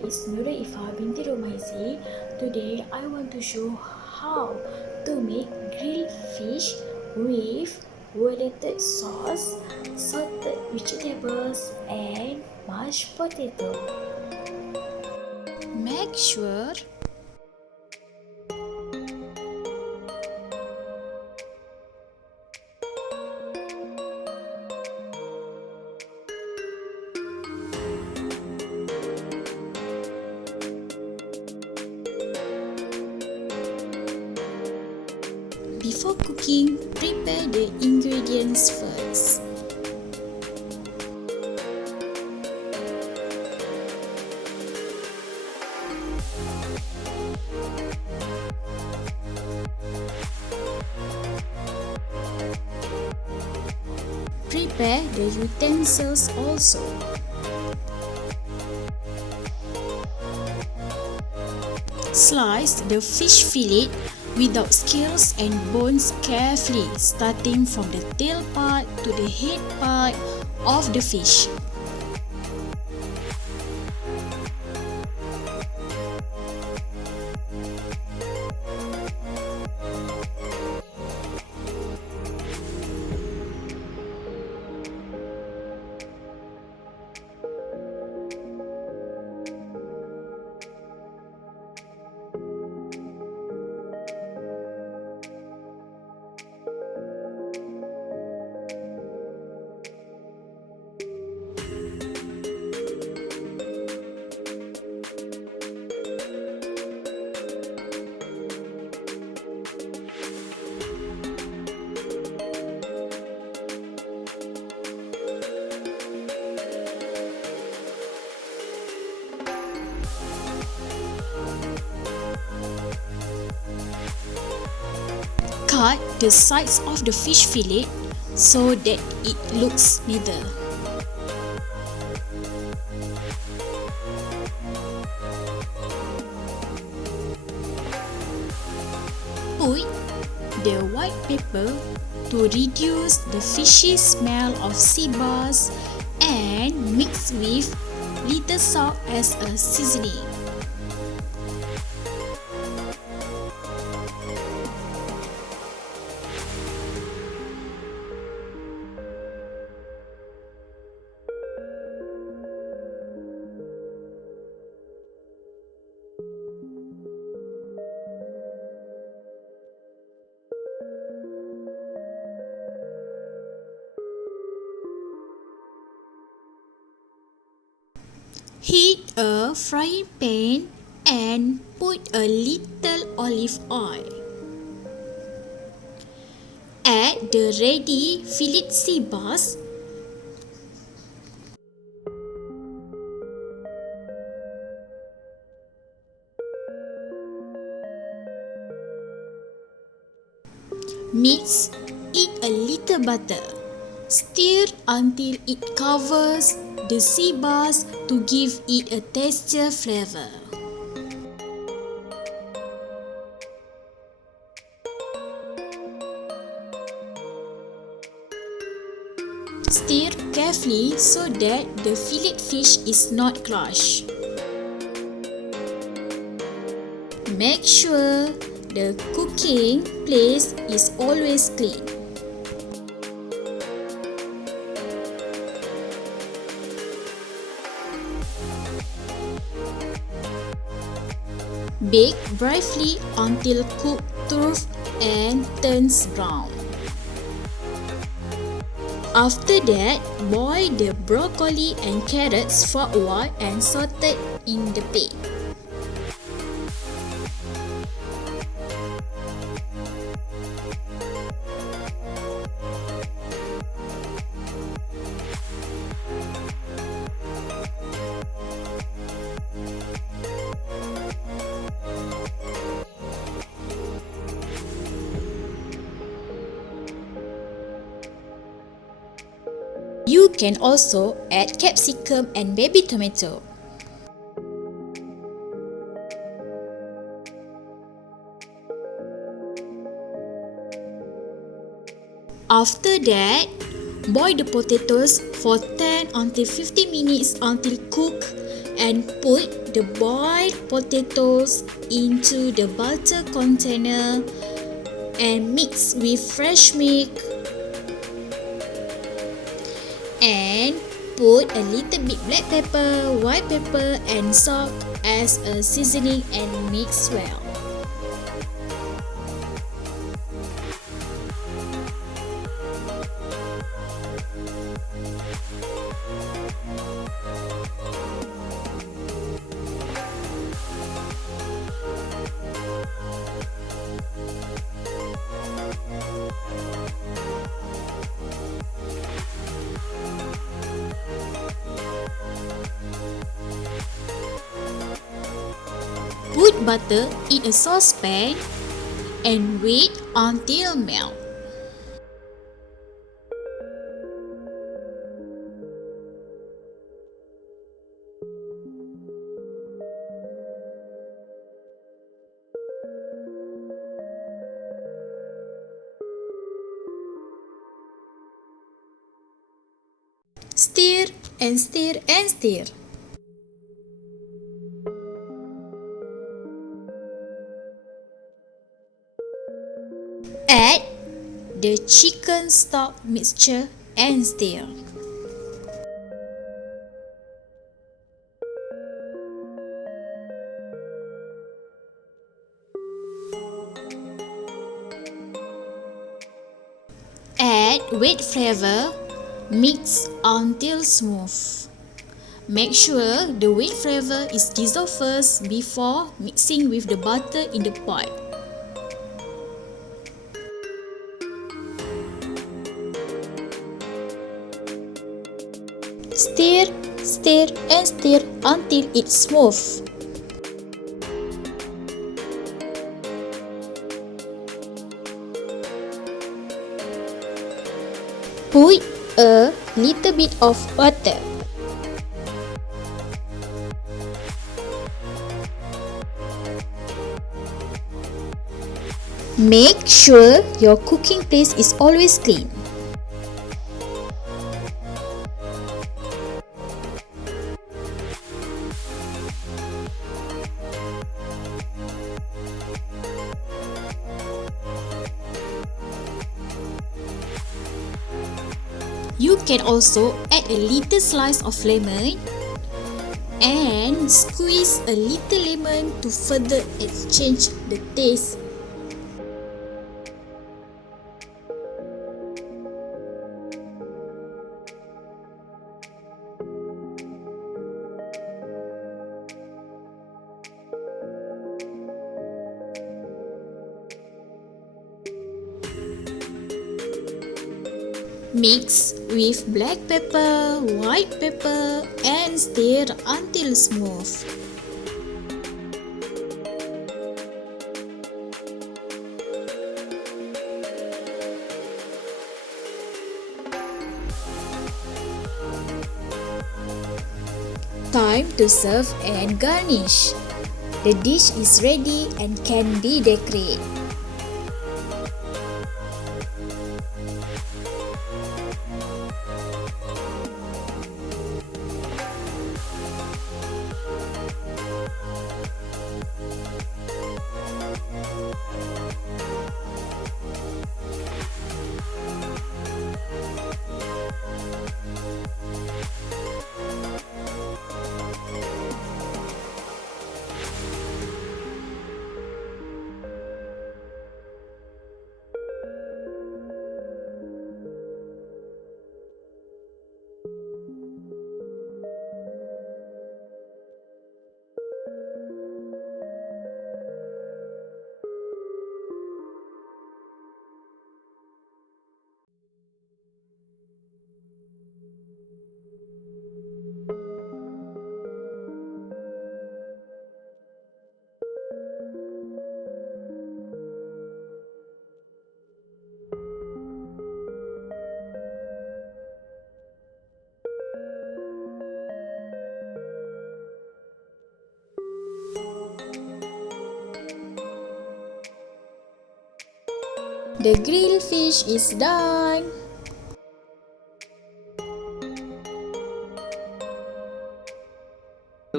name is Nura Ifa binti Romaizi. Today I want to show how to make grilled fish with related sauce, salted vegetables and mashed potato. Make sure before cooking, prepare the ingredients first. Prepare the utensils also. Slice the fish fillet without scales and bones carefully, starting from the tail part to the head part of the fish. Cut the sides of the fish fillet so that it looks neater. Put the white pepper to reduce the fishy smell of sea bass and mix with little salt as a seasoning. Heat a frying pan and put a little olive oil. Add the ready fillet sea bass. Mix in a little butter. Stir until it covers the sea bass to give it a texture flavor. Stir carefully so that the fillet fish is not crushed. Make sure the cooking place is always clean. Bake briefly until cooked through and turns brown. After that, boil the broccoli and carrots for a while and saute in the pan. You can also add capsicum and baby tomato. After that, boil the potatoes for 10 until 15 minutes until cooked and put the boiled potatoes into the butter container and mix with fresh milk and put a little bit black pepper, white pepper and salt as a seasoning and mix well. Put butter in a saucepan and wait until melt. Stir and stir and stir. Add the chicken stock mixture and stir. Add wheat flavor, mix until smooth. Make sure the wheat flavor is dissolved first before mixing with the butter in the pot. Stir, stir and stir until it's smooth. Put a little bit of butter. Make sure your cooking place is always clean. You can also add a little slice of lemon and squeeze a little lemon to further exchange the taste. Mix with black pepper, white pepper and stir until smooth. Time to serve and garnish. The dish is ready and can be decorated. The grilled fish is done.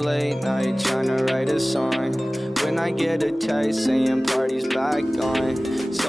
late night trying to write a song. When I get a text saying party's back on. So